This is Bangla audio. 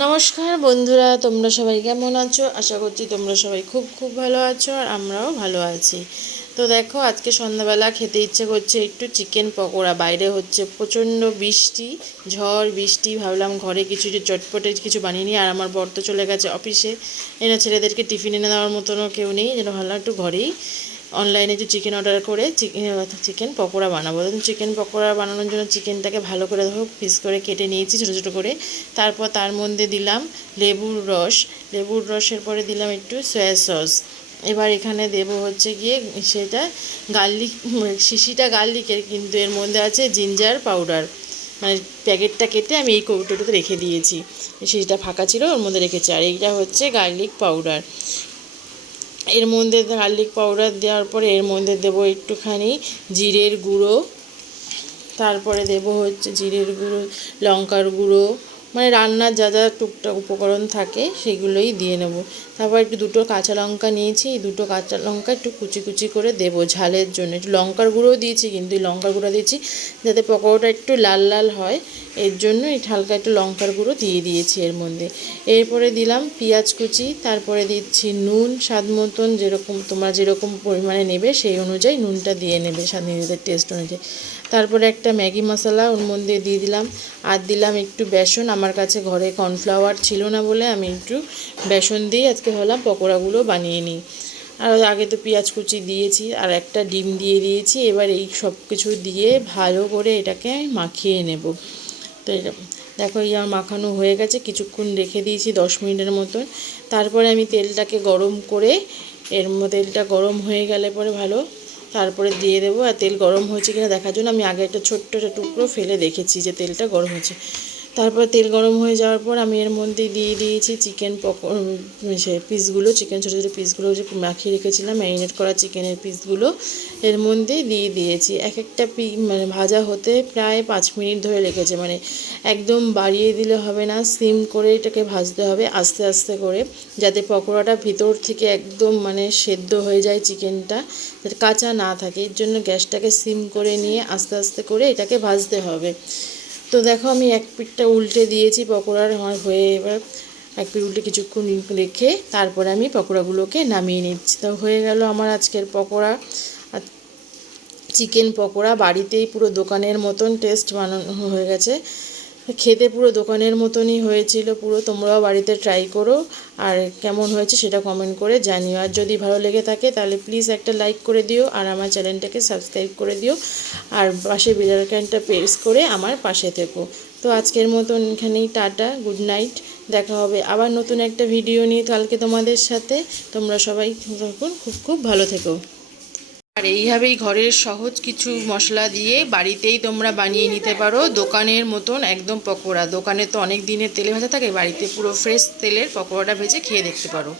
নমস্কার বন্ধুরা, তোমরা সবাই কেমন আছো? আশা করছি তোমরা সবাই খুব খুব ভালো আছো, আর আমরাও ভালো আছি। তো দেখো, আজকে সন্ধ্যাবেলা খেতে ইচ্ছে করছে একটু চিকেন পকোড়া। বাইরে হচ্ছে প্রচণ্ড বৃষ্টি, ঝড় বৃষ্টি। ভাবলাম ঘরে কিছু যে চটপটে কিছু বানিয়ে নিই। আর আমার বর তো চলে গেছে অফিসে, এনে ছেলেদেরকে টিফিন এনে দেওয়ার মতনও কেউ নেই, যেন ভাবলাম একটু ঘরেই অনলাইনে একটু চিকেন অর্ডার করে চিকেন পকোড়া বানাবো। চিকেন পকোড়া বানানোর জন্য চিকেনটাকে ভালো করে দেখো পিস করে কেটে নিয়েছি ছোটো ছোটো করে। তারপর তার মধ্যে দিলাম লেবুর রসের পরে দিলাম একটু সয়া সস। এবার এখানে দেব হচ্ছে গিয়ে সেটা গার্লিক, শিশিটা গার্লিকের, কিন্তু এর মধ্যে আছে জিঞ্জার পাউডার। মানে প্যাকেটটা কেটে আমি এই কৌটোটাতে রেখে দিয়েছি, শিশিটা ফাঁকা ছিল ওর মধ্যে রেখেছি। আর এইটা হচ্ছে গার্লিক পাউডার। এর মধ্যে গার্লিক পাউডার দেওয়ার পরে এর মধ্যে দেব একটুখানি জিরের গুঁড়ো, তারপরে দেব হচ্ছে জিরের গুঁড়ো, লঙ্কার গুঁড়ো, মানে রান্নার যা যা টুকটাক উপকরণ থাকে সেগুলোই দিয়ে নেব। তারপর একটু দুটো কাঁচা লঙ্কা নিয়েছি, এই দুটো কাঁচা লঙ্কা একটু কুচি কুচি করে দেব ঝালের জন্য। একটু লঙ্কার গুঁড়োও দিয়েছি, কিন্তু এই লঙ্কার গুঁড়ো দিয়েছি যাতে পকোড়াটা একটু লাল লাল হয়, এর জন্য এই হালকা একটু লঙ্কার গুঁড়ো দিয়ে দিয়েছি এর মধ্যে। এরপরে দিলাম পেঁয়াজ কুচি, তারপরে দিচ্ছি নুন স্বাদ মতন, যেরকম তোমরা যেরকম পরিমাণে নেবে সেই অনুযায়ী নুনটা দিয়ে নেবে, স্বাদ নিজেদের টেস্ট অনুযায়ী। তারপরে একটা ম্যাগি মশলা ওর মধ্যে দিয়ে দিলাম, আর দিলাম একটু বেসন। আমার কাছে ঘরে কর্নফ্লাওয়ার ছিল না বলে আমি একটু বেসন দিয়ে আজকে ভাবলাম পকোড়াগুলো বানিয়ে নিই। আর আগে তো পেঁয়াজ কুচি দিয়েছি, আর একটা ডিম দিয়ে দিয়েছি। এবার এই সব কিছু দিয়ে ভালো করে এটাকে মাখিয়ে নেব। তো এটা দেখো, এই আমার মাখানো হয়ে গেছে, কিছুক্ষণ রেখে দিয়েছি 10 মিনিটের মতন। তারপরে আমি তেলটাকে গরম করে এর মধ্যে, তেলটা গরম হয়ে গেলে পরে ভালো, তারপরে দিয়ে দেবো। আর তেল গরম হয়েছে কিনা দেখার জন্য আমি আগে একটা ছোট্ট একটা টুকরো ফেলে দেখেছি যে তেলটা গরম হয়েছে। তারপর তেল গরম হয়ে যাওয়ার পর আমি এর মধ্যে দিয়ে দিয়েছি চিকেন সে পিসগুলো, চিকেন ছোটো ছোটো পিসগুলো যে মাখিয়ে রেখেছিলাম, ম্যারিনেট করা চিকেনের পিসগুলো এর মধ্যে দিয়ে দিয়েছি। এক একটা মানে ভাজা হতে প্রায় 5 মিনিট ধরে লেগেছে। মানে একদম বাড়িয়ে দিলে হবে না, সিম করে এটাকে ভাজতে হবে আস্তে আস্তে করে, যাতে পকোড়াটা ভিতর থেকে একদম মানে সেদ্ধ হয়ে যায় চিকেনটা, যাতে কাঁচা না থাকে। এর জন্য গ্যাসটাকে সিম করে নিয়ে আস্তে আস্তে করে এটাকে ভাজতে হবে। তো দেখো, আমি এক পিঠটা উল্টে দিয়েছি পকোড়ার হয়ে। এবার এক পিঠ উল্টে কিছুক্ষণ রেখে তারপরে আমি পকোড়াগুলোকে নামিয়ে নিচ্ছি। তো হয়ে গেল আমার আজকের পকোড়া, আর চিকেন পকোড়া। বাড়িতেই পুরো দোকানের মতন টেস্ট বানানো হয়ে গেছে, খেতে পুরো দোকানের মতনই হয়েছিল পুরো। তোমরাও বাড়িতে ট্রাই করো, আর কেমন হয়েছে সেটা কমেন্ট করে জানিও। আর যদি ভালো লেগে থাকে তাহলে প্লিজ একটা লাইক করে দিও, আর আমার চ্যানেলটাকে সাবস্ক্রাইব করে দিও, আর পাশে বেল আইকনটা প্রেস করে আমার পাশে থেকো। তো আজকের মতন এখানেই টাটা, গুড নাইট। দেখা হবে আবার নতুন একটা ভিডিও নিয়ে কালকে তোমাদের সাথে। তোমরা সবাই তখন খুব খুব ভালো থেকো। আর এইভাবেই ঘরের সহজ কিছু মশলা দিয়ে বাড়িতেই তোমরা বানিয়ে নিতে পারো দোকানের মতন একদম পকোড়া। দোকানে তো অনেক দিনের তেলে ভাজা থাকে, বাড়িতে পুরো ফ্রেশ তেলের পকোড়াটা ভেজে খেয়ে দেখতে পারো।